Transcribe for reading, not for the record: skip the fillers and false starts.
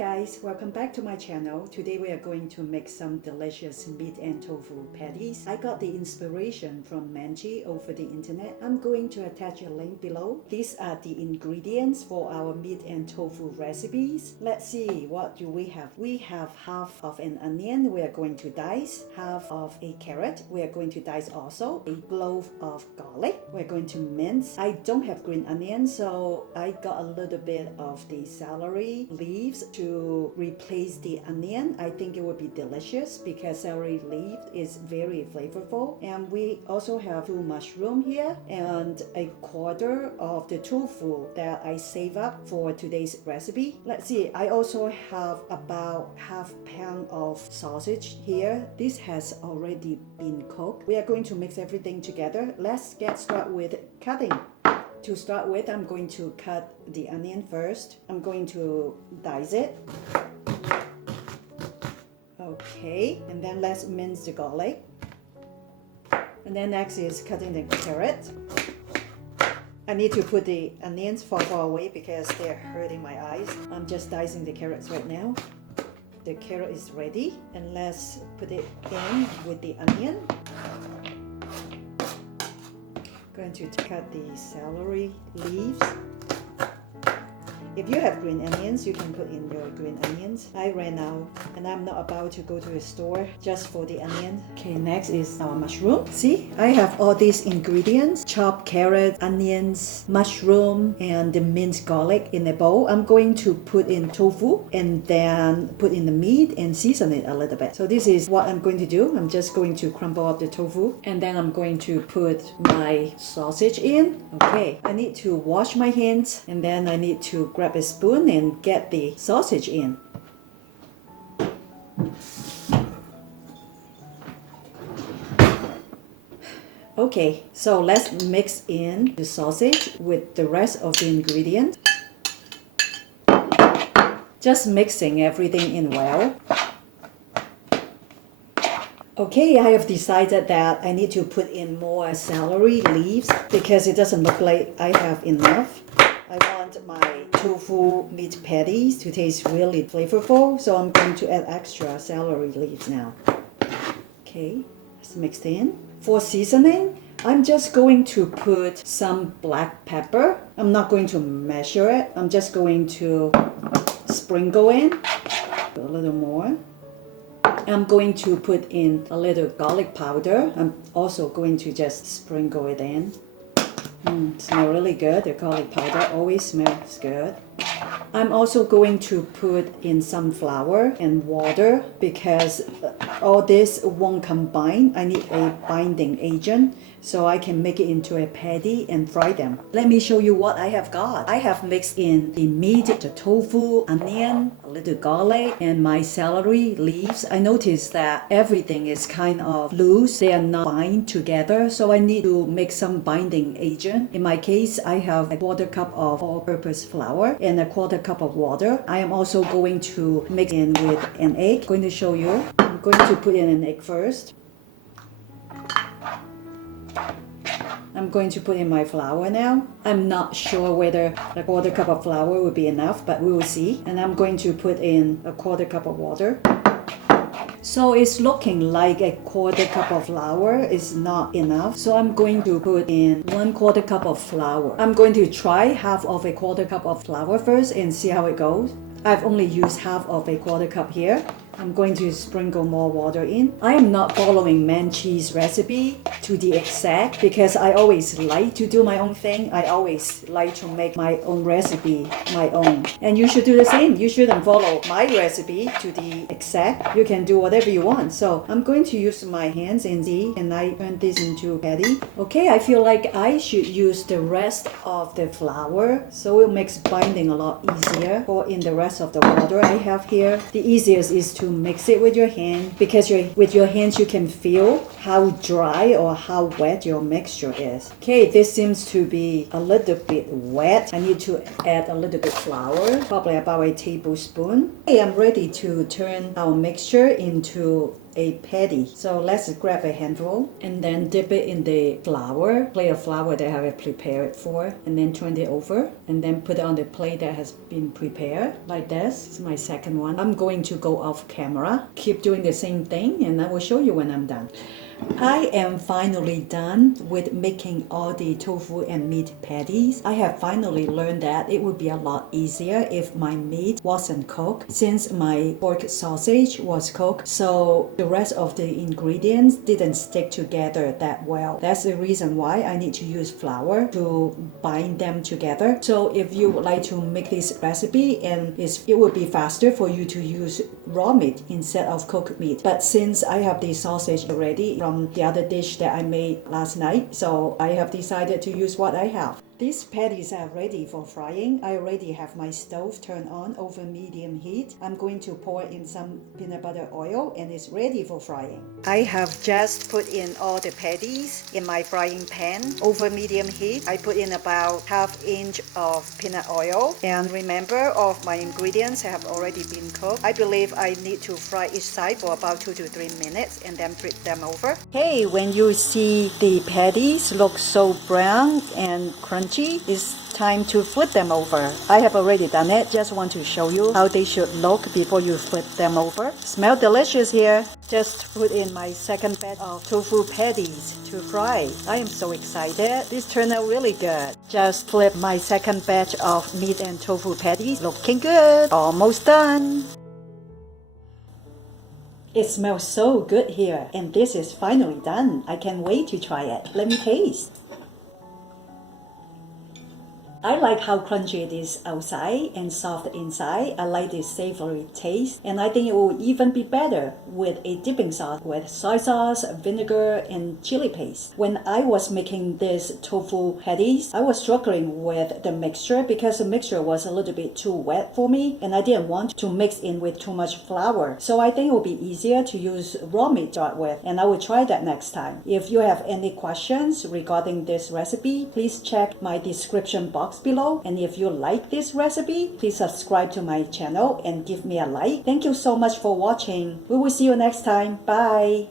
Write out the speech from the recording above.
guys, welcome back to my channel. Today we are going to make some delicious meat and tofu patties. I got the inspiration from Manchi over the internet. I'm going to attach a link below. These are the ingredients for our meat and tofu recipes. Let's see, what do we have? We have half of an onion we are going to dice, half of a carrot we are going to dice also, a clove of garlic we're going to mince. I don't have green onion, so I got a little bit of the celery leaves to replace the onion. I think it would be delicious because celery leaf is very flavorful. And we also have 2 mushrooms here and a quarter of the tofu that I save up for today's recipe. Let's see, I also have about half pound of sausage here. This has already been cooked. We are going to mix everything together. Let's get started with cutting. To start with, I'm going to cut the onion first. I'm going to dice it. Okay, and then let's mince the garlic. And then next is cutting the carrot. I need to put the onions far away because they're hurting my eyes. I'm just dicing the carrots right now. The carrot is ready, and let's put it in with the onion. Going to cut the celery leaves. If you have green onions, you can put in your green onions. I ran out and I'm not about to go to the store just for the onion. Okay, next is our mushroom. See, I have all these ingredients: chopped carrot, onions, mushroom, and the minced garlic in a bowl. I'm going to put in tofu and then put in the meat and season it a little bit. So this is what I'm going to do. I'm just going to crumble up the tofu and then I'm going to put my sausage in. Okay, I need to wash my hands and then I need to grab a spoon and get the sausage in. Okay, so let's mix in the sausage with the rest of the ingredients. Just mixing everything in well. Okay, I have decided that I need to put in more celery leaves because it doesn't look like I have enough. I want my tofu meat patties to taste really flavorful, so I'm going to add extra celery leaves now. Okay, let's mix it in. For seasoning, I'm just going to put some black pepper. I'm not going to measure it. I'm just going to sprinkle in a little more. I'm going to put in a little garlic powder. I'm also going to just sprinkle it in. Smells really good. The garlic powder always smells good. I'm also going to put in some flour and water because all this won't combine. I need a binding agent so I can make it into a patty and fry them. Let me show you what I have got. I have mixed in the meat, the tofu, onion, a little garlic, and my celery leaves. I noticed that everything is kind of loose. They are not bind together, so I need to make some binding agent. In my case, I have a quarter cup of all-purpose flour and a quarter cup of water. I am also going to mix in with an egg. I'm going to show you. I'm going to put in an egg first. I'm going to put in my flour now. I'm not sure whether a quarter cup of flour will be enough, but we will see. And I'm going to put in a quarter cup of water. So it's looking like a quarter cup of flour is not enough. So I'm going to put in 1/4 cup of flour. I'm going to try half of a quarter cup of flour first and see how it goes. I've only used half of a quarter cup here. I'm going to sprinkle more water in. I am not following Manchi's recipe to the exact because I always like to do my own thing. I always like to make my own recipe my own. And you should do the same. You shouldn't follow my recipe to the exact. You can do whatever you want. So I'm going to use my hands and see, and I turn this into patty. Okay, I feel like I should use the rest of the flour so it makes binding a lot easier. Pour in the rest of the water I have here. The easiest is to mix it with your hand because with your hands you can feel how dry or how wet your mixture is. Okay, this seems to be a little bit wet. I need to add a little bit flour, probably about a tablespoon. Okay, I'm ready to turn our mixture into a patty. So let's grab a handful and then dip it in the flour, plate of flour that I have prepared for, and then turn it over and then put it on the plate that has been prepared like this. It's my second one. I'm going to go off camera, keep doing the same thing, and I will show you when I'm done. I am finally done with making all the tofu and meat patties. I have finally learned that it would be a lot easier if my meat wasn't cooked, since my pork sausage was cooked, so the rest of the ingredients didn't stick together that well. That's the reason why I need to use flour to bind them together. So if you would like to make this recipe, and it would be faster for you to use raw meat instead of cooked meat. But since I have the sausage already from the other dish that I made last night, so I have decided to use what I have. These patties are ready for frying. I already have my stove turned on over medium heat. I'm going to pour in some peanut butter oil and it's ready for frying. I have just put in all the patties in my frying pan over medium heat. I put in about ½ inch of peanut oil, and remember, all of my ingredients have already been cooked. I believe I need to fry each side for about 2 to 3 minutes and then flip them over. Hey, when you see the patties look so brown and crunchy, it's time to flip them over. I have already done it. Just want to show you how they should look before you flip them over. Smell delicious here. Just put in my second batch of tofu patties to fry. I am so excited. This turned out really good. Just flip my second batch of meat and tofu patties. Looking good. Almost done. It smells so good here, and this is finally done. I can't wait to try it. Let me taste. I like how crunchy it is outside and soft inside. I like the savory taste, and I think it will even be better with a dipping sauce with soy sauce, vinegar, and chili paste. When I was making this tofu patties, I was struggling with the mixture because the mixture was a little bit too wet for me, and I didn't want to mix in with too much flour. So I think it will be easier to use raw meat to start with, and I will try that next time. If you have any questions regarding this recipe, please check my description box below, and if you like this recipe, please subscribe to my channel and give me a like. Thank you so much for watching. We will see you next time. Bye.